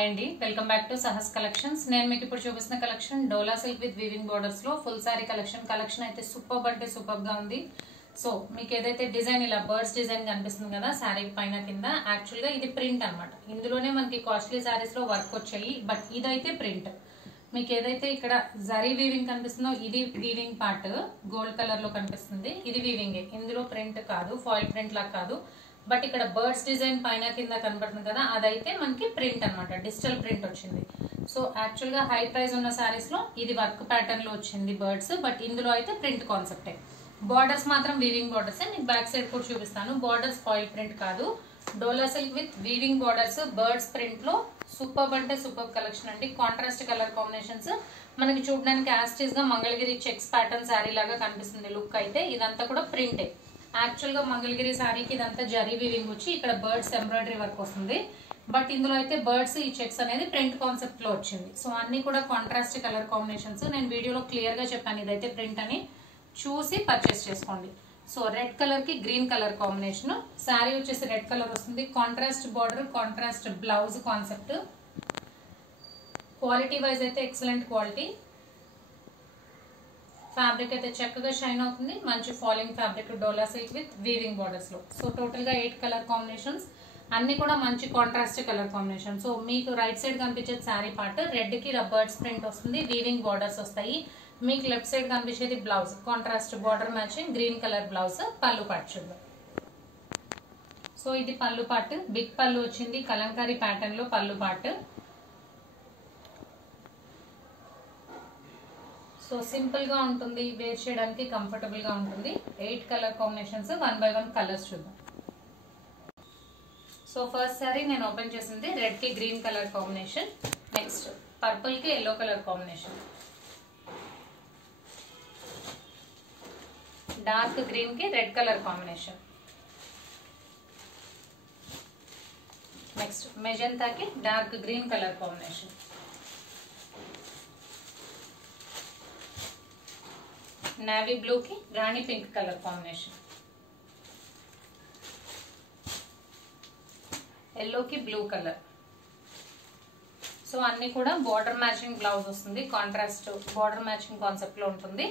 Hi అండి, welcome back to Sahas collections. నేను మీకు ఇప్పుడు చూపిస్తున్న collection dola silk with weaving borders లో ఫుల్ సారీ కలెక్షన్ అయితే సూపర్ అంటే సూపర్ గా ఉంది. సో మీకు ఏదైతే డిజైన్ ఇలా బర్డ్స్ డిజైన్ కనిపిస్తుంది కదా సారీ పైన కింద, యాక్చువల్ గా ఇది ప్రింట్ అన్నమాట. ఇందులోనే మనకి కాస్ట్లీ సారీస్ లో వర్క్ వచ్చాయి, బట్ ఇదైతే ప్రింట్. మీకు ఏదైతే ఇక్కడ జరీ వీవింగ్ కనిపిస్తుందో ఇది వీవింగ్ పార్ట్, గోల్డ్ కలర్ లో కనిపిస్తుంది. ఇది వీవింగ్, ఇందులో ప్రింట్ కాదు, ఫాయిల్ ప్రింట్ లా కాదు. బట్ ఇక్కడ బర్డ్స్ డిజైన్ పైన కింద కనబడుతుంది కదా, అదైతే మనకి ప్రింట్ అన్నమాట, డిజిటల్ ప్రింట్ వచ్చింది. సో యాక్చువల్ గా హై ప్రైస్ ఉన్న సారీస్ లో ఇది వర్క్ ప్యాటర్న్ లో వచ్చింది బర్డ్స్, బట్ ఇందులో అయితే ప్రింట్ కాన్సెప్టే. బార్డర్స్ మాత్రం వీవింగ్ బార్డర్స్. మీకు బ్యాక్ సైడ్ కూడా చూపిస్తాను. బార్డర్స్ ఫాయిల్ ప్రింట్ కాదు, Dola silk with weaving borders birds print లో సూపర్ అంటే సూపర్ కలెక్షన్ అండి. కాంట్రాస్ట్ కలర్ కాంబినేషన్స్ మనకి చూడడానికి యాస్టీస్ గా మంగళగిరి చెక్స్ ప్యాటర్న్ శారీ లాగా కనిపిస్తుంది లుక్ అయితే. ఇదంతా కూడా ప్రింటే. యాక్చువల్ గా మంగళగిరి శారీకి ఇదంతా జరీ వీవింగ్ వచ్చి ఇక్కడ బర్డ్స్ ఎంబ్రాయిడరీ వర్క్ వస్తుంది. బట్ ఇందులో అయితే బర్డ్స్ ఈ చెక్స్ అనేది ప్రింట్ కాన్సెప్ట్ లో వచ్చింది. సో అన్ని కూడా కాంట్రాస్ట్ కలర్ కాంబినేషన్స్. నేను వీడియోలో క్లియర్ గా చెప్పాను ఇదైతే ప్రింట్ అని, చూసి పర్చేస్ చేసుకోండి. సో రెడ్ కలర్ కి గ్రీన్ కలర్ కాంబినేషన్. శారీ వచ్చేసి రెడ్ కలర్ వస్తుంది. Contrast border, contrast blouse concept. Quality wise అయితే ఎక్సలెంట్ క్వాలిటీ. ఫ్యాబ్రిక్ అయితే చక్కగా షైన్ అవుతుంది. మంచి falling fabric dola silk with weaving borders లో. సో టోటల్ గా 8 కలర్ కాంబినేషన్స్, అన్ని కూడా మంచి కాంట్రాస్ట్ కలర్ కాంబినేషన్. సో మీకు రైట్ సైడ్ కనిపించేది శారీ పార్ట్, రెడ్ కి రబ్బర్డ్స్ ప్రింట్ వస్తుంది, వీవింగ్ బార్డర్స్ వస్తాయి. మీకు లెఫ్ట్ సైడ్ కనిపించేది blouse, contrast border matching green colour blouse. పళ్ళు పార్ట్ చూద్దాం. సో ఇది పళ్ళు పార్ట్, బిగ్ పళ్ళు వచ్చింది కలంకారీ ప్యాటర్న్ లో పళ్ళు పార్ట్. సో సింపుల్ గా ఉంటుంది, వేర్ చేయడానికి కంఫర్టబుల్ గా ఉంటుంది. 8 కలర్ కాంబినేషన్స్, 1 by 1 కలర్స్ చూద్దాం. సో ఫస్ట్ సారీ నేను ఓపెన్ చేసింది రెడ్ కి green colour combination. Next purple కి yellow colour combination, dark green కి red colour combination. Next magenta కి dark green colour combination. Navy blue కి rani pink colour combination. Yellow కి blue colour. So అన్ని కూడా బార్డర్ మ్యాచింగ్ బ్లౌజ్ వస్తుంది, contrast border matching concept లో ఉంటుంది.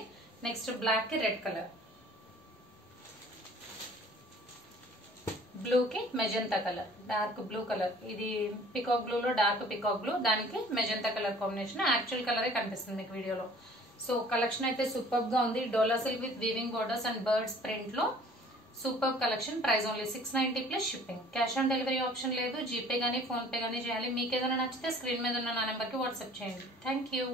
నెక్స్ట్ బ్లాక్ కి రెడ్ కలర్, బ్లూ కి magenta colour, dark blue colour. ఇది పికాక్ బ్లూ లో డార్క్ పికాక్ బ్లూ, దానికి మెజంతా కలర్ కాంబినేషన్. యాక్చువల్ కలరే కనిపిస్తుంది మీకు వీడియోలో. సో కలెక్షన్ అయితే సూపర్ గా ఉంది. Dola silk with weaving borders and birds print లో super collection. Price only 690 plus shipping. Cash on delivery option లేదు. జీపే గానీ ఫోన్ పే గానీ చేయాలి. మీకు ఏదైనా నచ్చితే స్క్రీన్ మీద ఉన్న నా నెంబర్ కి వాట్సాప్ చేయండి. Thank you.